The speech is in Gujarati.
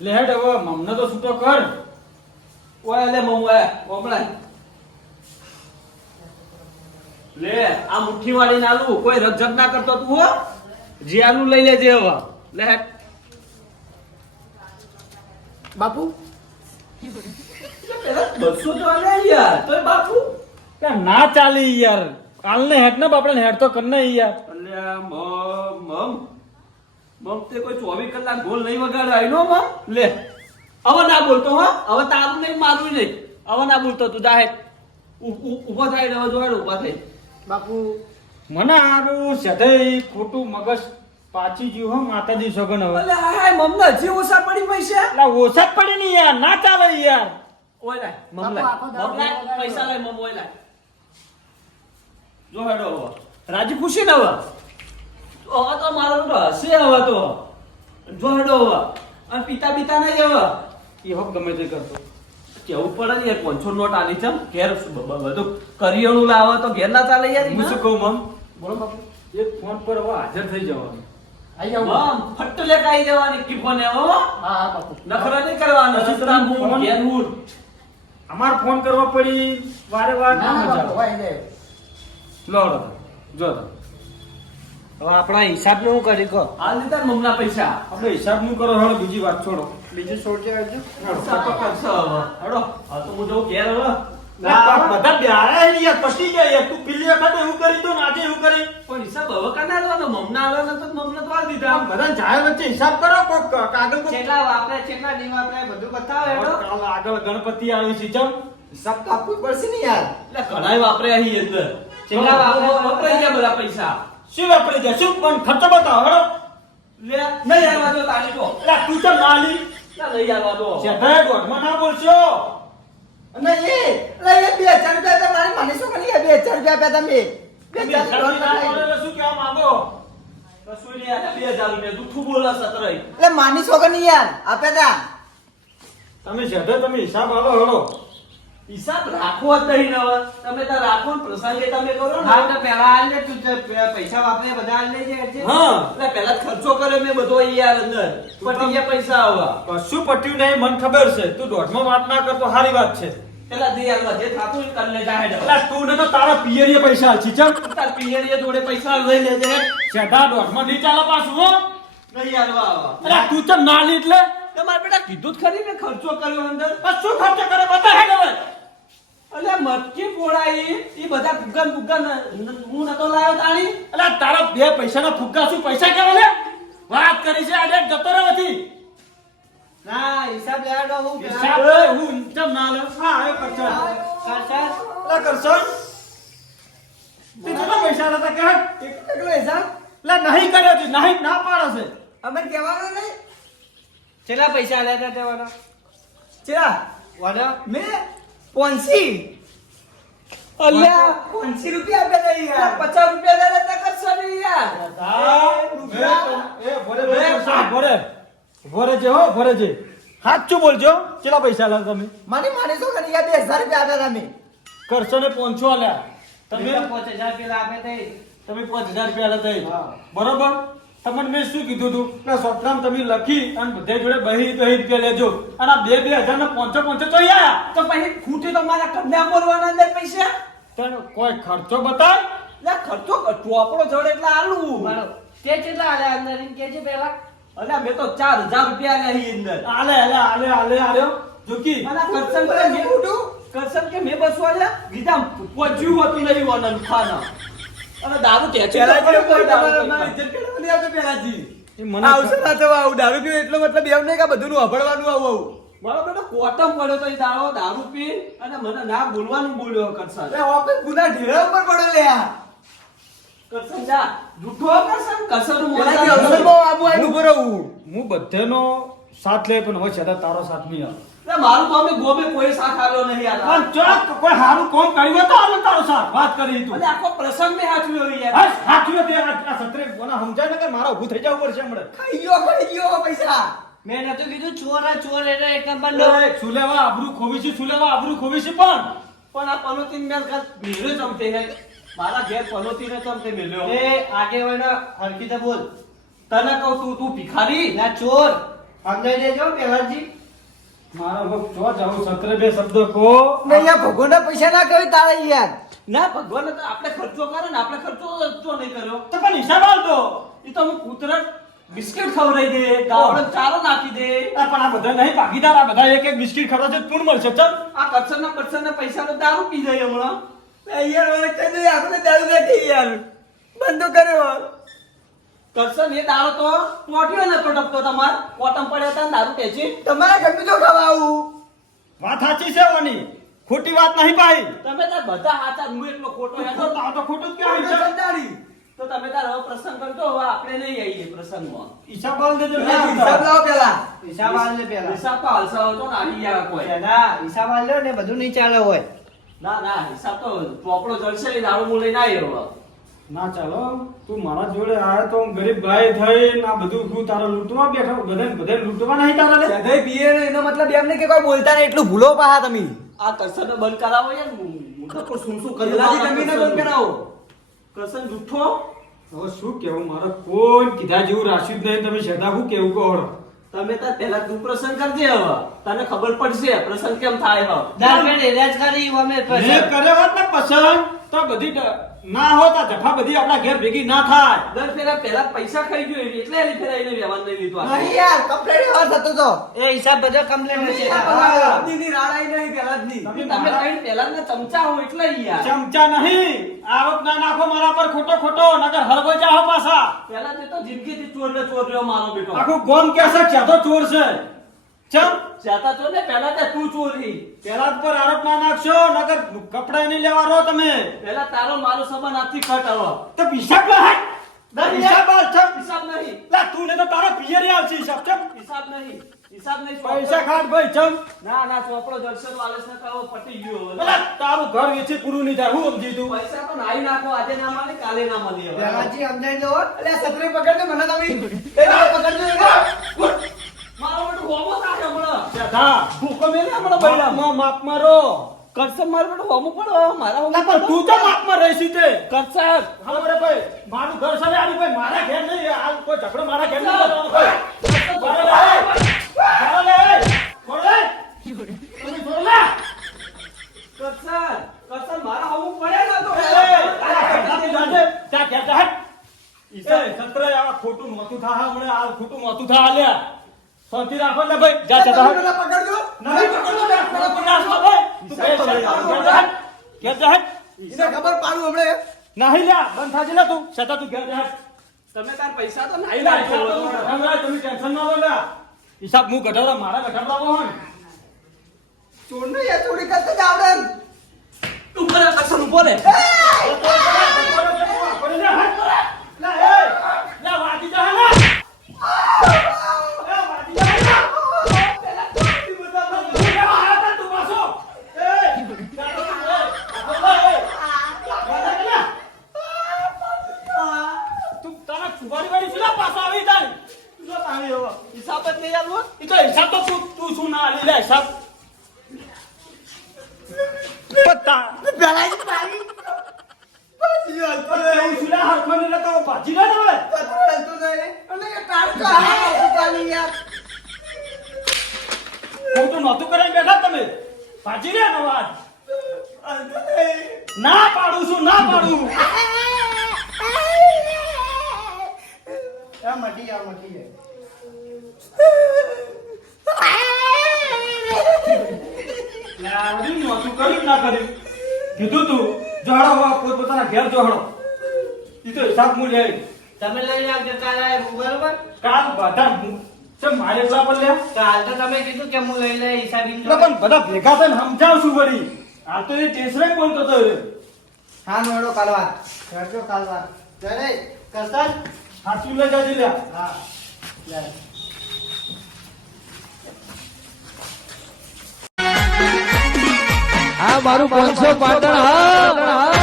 લે હેડ હવે મમને તો છૂટો કર. ઓય લે મમવા ઓપડા લે આ મુઠ્ઠી વાળી નાલું કોઈ રજક ના કરતો તું હો જે આલુ લઈ લેજે હવે લે હેડ. બાપુ પેલા 200 તો આલે યાર તોય બાપુ કે ના ચાલી યાર. કાલને હેડ ને બાપડે હેડ તો કર ને યાર. અલ્યા મમ તે કોઈ 24 કલાક ઢોલ નહીં વગાડે આઈનો મમ લે હવે ના બોલતો હો હવે તારું નહીં મારું નહીં હવે ના બોલતો તું જા હેડ ઊભો થાય હવે જોડે ઊભા થઈ. બાપુ મને હારું સધે ખોટું મગજ પાછી ગયું હો માતાજી સગન હવે. અલે હાય મમને હજી ઓછા પડી પૈસા એટલે ઓછા જ પડી ને યાર. ના ચાલે યાર. ઓય લાય મમ બાપુ, લાય આખો દાડો મમ લાય વગાડે. પૈસા લાય મમ ઓય લાય જો હેડો હવે રાજી ખુશી ને હવે તો મારો તો હશે હવે તો જો હેડો હવે અને પિતા નહીં હવે એ હોક ગમે તે કરતો. કેવું પડે ને યાર 500 નોટ આલી છે ઘેર બધું કરિયાણું લાવે તો ઘેર ના ચાલે યાર હું શું કહું મમ? બોલો બાપુ. એક ફોન પર હવે હાજર થઈ જવાનું. આઈ જાઉં. મમ ફટ લેટ આવી જવાની કિફોને હો હા હા બાપુ. નખરા નહીં કરવાનો પછી સસ્તા તમે મૂળ ફોન- ઘેર મૂળ અમાર ફોન કરવા પડી વારે વાર ના ના ના મજા બાપુ આવે. આઈ જાય. લો લો જો તો. હવે આપણા હિસાબ નું હું કરી કહો. હાલ લીધા ને મમના પૈસા આપણે હિસાબ નું કરો. હવે બીજી વાત છોડો. બીજું છોડજો આવજો. પૈસા તો કરશો હવે હેડો હા તો હું જઉં ઘેર હવે બધા બ્યારા યાર પટી ગયા યાર. તું પેલી વખતે એવું કરી તો આજે એવું કરી. પણ હિસાબ હવે કના લેવાનો મમના આલવાનો તો મમને તો આલ દીધા બધા જાય વચ્ચે હિસાબ કરો. કોક કાગળ કોક કેટલા વાપરે કેટલા નહીં વાપરે બધું બતાવો હેડો. કાલ આગળ ગણપતિ આવી છે ચમ. હિસાબ તો આપવું જ પડશે ને યાર. એટલે ઘણાય વાપરે અહીં અંદર કેટલા વપરાઈ ગયા બધા પૈસા શું વાપરી જાય? શું પણ ખર્ચો બતાવો હેડો. લે નહીં આવવા દો તારી તો એટલે તું ચમ ના લી. ના નહીં આવવા દો શેઠાએ દોઢમાં ના બોલશો. અને એ 2000 રૂપિયા તો મારી મને શું કરી 2000 રૂપિયા આપ્યા તમે. તમે શેઠાની ના બોલે એટલે શું કહેવા માંગો? કશું નહીં આ 2000 રૂપિયા જૂઠું બોલે સતરાઈ એટલે માની છોકર નહીં યાર આપ્યા તા. તમે શેઠે તમે હિસાબ આલો હેડો. હિસાબ રાખવો જ નહીં ને હવે તમે તો રાખો ને પ્રસંગે તમે કરો ને હા તો પહેલા આલ ને તું પૈસા વાપરે બધા આલ લઈ જાય. હા એટલે પહેલા જ ખર્ચો કર્યો મેં બધો યાર અંદર પટી ગયા પૈસા આવવા કશું પટ્યું નહીં મને ખબર છે. તું દોઢમાં વાત ના કરતો સારી વાત છે. પેલા દી આવવા જે થાતું હોય કરી લે જાહેર એટલે તું ને તો તારા પિયરીએ પૈસા છે ચમ. તાર પિયરીએ જોડે પૈસા લઈ લેજે શેઠા દોઢમાં નહીં ચાલે પાછું હો. નહીં આવવા આવા એટલે તું ચમ ના લી એટલે તમારે બેટા કીધું જ ખરી મેં ખર્ચો કર્યો અંદર બસ શું ખર્ચો કરે બતા હે હવે. અલ્યા મટકી પોળાઈ ઈ બધા ફુગ્ગન હું નતો લાવ્યો તાણી એટલે તારા બે પૈસાના ફુગ્ગા શું પૈસા કેવા લે? વાત કરી છે આજે જતો રહ્યો નથી. ના હિસાબ લેવા દો હું હિસાબ હું ચમ ના લે. હા એ કરશો. એટલે કરશો. તે કેટલા પૈસા હતા કે? કેટલો હિસાબ એટલે નહીં કર્યો છે નહીં ના પાડે છે. અમે કહેવાનું નહીં. કેટલા પૈસા આલ્યા હતા તેવાના? ચેલા વાડા મે 500 અલ્યા 500 રૂપિયા આપ્યા હતા યાર. 50 રૂપિયા દે તો કરશો નહીં યાર ભોરે જે હો ભોરે જે સાચું બોલજો. કેટલા પૈસા આલ્યા તમે? માની શું કરી યાર 2000 રૂપિયા આપ્યા હતા મેં. કરશો ને 500 આલ્યા. તમે 5000 રૂપિયા આપ્યા હતા. તમે 5000 રૂપિયા આલ્યા હતા. હા. બરોબર. તમને મેં શું કીધું તું કે સોપનામ તમે લખી અને બધે જોડે બહી રૂપિયા લેજો. અને આ 2000 ને 500 તો આયા. તો પછી ખૂટી તો મારા કન્યા બોલવાના અંદર પૈસા તને કોઈ ખર્ચો બતાય? લે ખર્ચો ચોપડો જોડે એટલે આલુ તે કેટલા આલ્યા અંદર એમ કેજે પહેલા. અલ્યા મેં તો 4000 રૂપિયા આલ્યા અહીં અંદર આલે આલે આલે આલે આલ્યો જોકી. અને કરસન કે મેં કરસન કે મેં બસો આલ્યા ગીતા પહોંચ્યું હતું નહીં વનન ખાના અને દારૂ તે એ મને આવશે ના તો આવું દારૂ પીવું એટલો મતલબ એમ નહીં કે બધું હભળવાનું આવું બરોબર તો કોટમ પડ્યો તો એ દારૂ પી અને મને ના બોલવાનું બોલ્યો કરસન ઓફિસ ગુના ઢેરા ઉપર પડ્યો લે આ. કરસન જા જૂઠો કરસન કરસન નું પેલા મોઢા અવસરમાં આબુ આઈને ઉભો રહું. હું બધેનો સાથ લે પણ હવે છતાં તારો સાથ નહીં આવે. એટલે મારું તો અમે ગોમે કોઈ સાથ આલ્યો નહીં યાર પણ ચોક કોઈ હારું કોમ કર્યું તો આલો તારો સાથ. વાત કરી તું. અને આખો પ્રસંગ મેં હાચવ્યો યાર બસ હાથીઓ તે આ સત્રે કોના સમજાય ને કે મારા ઊભું થઈ જવું પડશે હમણાં. ખાઈ ગયો પૈસા. મેં નતું કીધું ચોર એટલે એક નંબર નો. એ સુલેવા આબરૂ ખોવીશી સુલેવા આબરૂ ખોવીશી પણ આ પનોતીન મેલ કાલ મેલ્યો ચમતે હે મારા ઘેર પનોતીને ચમતે મેલ્યો એ આગે વળના હરખી તો બોલ. તને કહું તું ભિખારી ના ચોર સમજાઈ દેજો પહેલાજી. મારા ભક્ત જો જાઉં સત્ર બે શબ્દ કહો નહીં યાર ભગવાનના પૈસા ના કહી તારે યાર. ના ભગવાન તો આપણે ખર્ચો કરે ને આપણે ખર્ચો તો નહીં કર્યો તો પણ હિસાબ આલતો એ તો હું કૂતરા બિસ્કિટ ખવડાવી દે ગાવડો ચારો નાખી દે પણ આ બધા નહીં ભાગીદાર આ બધા એક એક બિસ્કિટ ખવડાવશે તો પૂર્ણ મળશે ચલ આ કચ્છના પૈસા તો દારૂ પી જાય હમણાં યાર મને કહી દે આપણે દારૂ નથી યાર બંધ કર્યો. કરશન એ દાડો તો ટોટ્યો ને તો ટપતો તમાર કોટમ પડ્યા હતા ને દારૂ પેચી તમારા ઘરનું તો ખાવા આવું. વાત સાચી છે વાની ખોટી વાત નહીં ભાઈ તમે તાર બધા હાચા હું એટલો ખોટો હેડો તો ખોટું જ કહેવાય છે સંતાડી. તો તમે તાર હવે પ્રસંગ કરજો હવે આપણે નહીં આવીએ પ્રસંગમાં હિસાબ આલ દેજો હિસાબ લાવો પેલા. હિસાબ આલજે પેલા. હિસાબ તો હાલસા હતો ને આવી ગયા કોઈ ના હિસાબ આલજો ને બધું નહીં ચાલે હોય. ના હિસાબ તો ચોપડો જલશે એ દારૂ હું લઈને આવ્યો ના ચાલો તું મારા જોડે આયો તો હું ગરીબ ભાઈ થઈ આ બધું તું તારો લૂંટવા બેઠો બધે લૂંટવા નહીં તારા લે સદાય પીએ ને એનો મતલબ એમ નહીં કે કોઈ બોલતા ને એટલું ભૂલો પાહા તમે. આ કરશન બંધ કરાવો યાર હું તો શું કર્યું પેલાથી તમે ને બંધ કરાવો. કરશન જુઠ્ઠો હવે શું કેવું મારે કોઈ કીધા જેવું રાખ્યું જ નહીં તમે સદા શું કેવું કહો તમે તાર પહેલા તું પ્રસંગ કરજે હવે તને ખબર પડશે પ્રસંગ કેમ થાય હવે દારૂ રેજ કરી અમે મેં કર્યો હોત ને પસંદ તો બધી ના હોત આ જફા બધી આપણા ઘેર ભેગી ના થાય દર ફેરા પહેલા પૈસા ખાઈ ગયો એટલે એની ફેરા એને વ્યવહાર નહીં લીધો નહીં યાર કમ્પ્લેટ વાત હતો તો એ હિસાબ બધો કમ્પ્લેટ હશે. દીદી રાડાઈ નહીં પહેલા જ નહીં તમે કઈ પહેલા ના ચમચા હો એટલે યાર ચમચા નહીં આરોપ ના નાખો મારા પર ખોટો ખોટો નગર હરગો જાઓ પાછા પહેલા તે તો જિંદગીથી ચોર ને ચોર રહ્યો મારો બેટો આખું ગોમ કે છે ચાતો ચોર છે ચમ જાતા ચોર ને પહેલા તે તું ચોરી પેલા પર આરોપ ના નાખશો નગર કપડા નહીં લેવા રહો તમે પહેલા તારો મારો સંબંધ આથી ખટ હવે તો હિસાબ ના હાય હિસાબ આલ ચમ હિસાબ નહીં લા તું ને તો તારો પિયર આવશે હિસાબ ચમ હિસાબ નહીં પૈસા ખાટ ભાઈ ચમ ના ચોપડો જલસે વાલેસ ને કહો પટી ગયો હવે. પેલા તારું ઘર વેચી પૂરું નહીં થાય હું સમજી તું પૈસા તો નાઈ નાખો આજે ના મળે કાલે ના મળે હવે. પેલાજી સમજાઈ દો. એટલે સત્રે પકડજો મને તમે. પેલા પકડજો એને. મારો બેટો હોમો થાય હમણાં ધા ભૂકો મેલે હમણાં બૈરા માપમાં માપ મારો કરસન મારો બેટો હોમો પડો મારા હોમો ના પણ તું તો માપમાં રહીશી તે કરસન હા બરે ભાઈ મારું ઘર સામે આવી ભાઈ મારા ઘેર નહીં આ કોઈ ઝઘડો મારા ઘેર નહીં કરવાનો ભાઈ મારે લે મારે લે છોડ લે તમે છોડ લે કરસન મારા હોમો પડે ના તો ત્યાં ઘેર જા ઈસા સત્ર આવા ખોટું મોતું થા હમણે આ ખોટું મોતું થા આલ્યા શાંતિ રાખો ને ભાઈ જા જા પેલા પકડજો. નહીં પકડો ને ખોટું નાખો ભાઈ તું ઘેર જા એને ખબર પાડું હમણે. નહીં લ્યા બંધ થાજે લે તું છતાં તું ઘેર જા તમે તાર પૈસા તો નાઈ તમે નાખો ટેન્શન ના લો લે હિસાબ હું ઘટાડો મારા ઘટાડવા હોય ચોરને યાર ચોરી કરતા જ આવડે ને. તું કરે કરસન ઉભો રે હિસાબ જ નહીં આલવો હિસાબ તો તું શું ના આલી લે હિસાબ પત્તા પેલાજી પાડી. પાછી હલતો નહીં. ઉછલા હરખો ને તો ભાજી ના આવે પત્ર હલતો નહીં. અને એ ટાળતો હાય ઉતારી યાર. હું તો નહોતું કરીને બેઠા તમે ભાજી રે નવાજ હલતો નહીં. ના પાડું છું ના પાડું આ મટી જાય. લાવડી નહોતું કર્યું ના કર્યું કીધું તું જોડો પોતાના ઘેર જોડો ઈ તો હિસાબ હું લે તમે લઈ આવજો કાલે બરોબર. કાલ બધા ચમ મારે એટલા પર લે કાલ તો તમે કીધું કે હું લઈ લે હિસાબી. એટલે પણ બધા ભેગા થઈને સમજાવશું વળી આ તો એ ટેસરે બોલતો હતો રે હા નોડો કાલવા કરજો કાલવા. ચાલે કરસન. સાચું લઈ જાજે લે હા લે. આ મારું 500 પાટણ હા